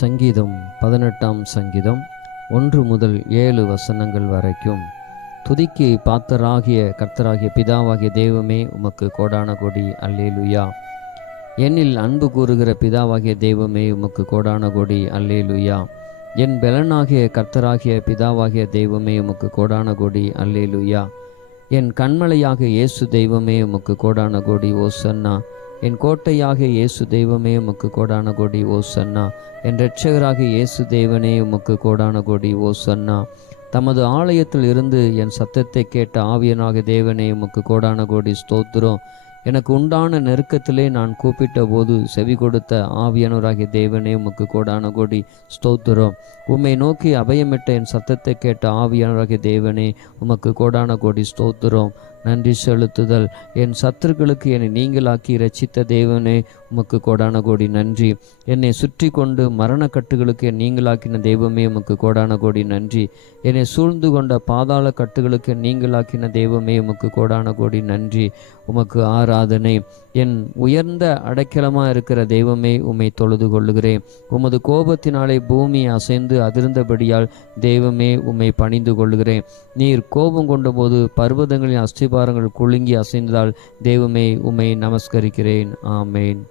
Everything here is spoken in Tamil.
சங்கீதம் பதினெட்டாம் சங்கீதம் ஒன்று முதல் ஏழு வசனங்கள் வரைக்கும். துதிக்கு பாத்தராகிய கர்த்தராகிய பிதாவாகிய தெய்வமே உமக்கு கோடான கொடி அல்லேலுயா. என்னில் அன்பு கூறுகிற பிதாவாகிய தெய்வமே உமக்கு கோடான கொடி அல்லேலுயா. என் பெலனாகிய கர்த்தராகிய பிதாவாகிய தெய்வமே உமக்கு கோடான கொடி அல்லேலுயா. என் கண்மலையாக இயேசு தெய்வமே உமக்கு கோடான கொடி ஓசன்னா. என் கோட்டையாக இயேசு தெய்வமே உமக்கு கோடான கொடி ஓ சன்னா. என் இரட்சகராக இயேசு தேவனே உமக்கு கோடான கொடி ஓ சன்னா. தமது ஆலயத்தில் இருந்து என் சத்தத்தை கேட்ட ஆவியனாக தேவனே உமக்கு கோடான கோடி ஸ்தோத்திரம். எனக்கு உண்டான நெருக்கத்திலே நான் கூப்பிட்ட போது செவி கொடுத்த ஆவியானவராகிய தேவனே உமக்கு கோடான கோடி ஸ்தோத்திரம். உம்மை நோக்கி அபயமிட்ட என் சத்தத்தை கேட்ட ஆவியானவராகிய தேவனே உமக்கு கோடான கோடி ஸ்தோத்திரம். நன்றி செலுத்துதல். என் சத்துருக்களுக்கு என்னை நீங்களாக்கி ரச்சித்த தேவனே உமக்கு கோடான கோடி நன்றி. என்னை சுற்றி கொண்டு மரணக்கட்டுகளுக்கு என் நீங்களாக்கின தெய்வமே உமக்கு கோடான கோடி நன்றி. என்னை சூழ்ந்து கொண்ட பாதாள கட்டுகளுக்கு நீங்களாக்கின தெய்வமே உமக்கு கோடான கோடி நன்றி. உமக்கு ஆராதனை. என் உயர்ந்த அடைக்கலமாக இருக்கிற தெய்வமே உம்மை தொழுது கொள்ளுகிறேன். உமது கோபத்தினாலே பூமி அசைந்து அதிர்ந்தபடியால் தெய்வமே உம்மை பணிந்து கொள்ளுகிறேன். நீர் கோபம் கொண்டபோது பர்வதங்களின் அஸ்திபாரங்கள் குலுங்கி அசைந்ததால் தெய்வமே உம்மை நமஸ்கரிக்கிறேன். ஆமேன்.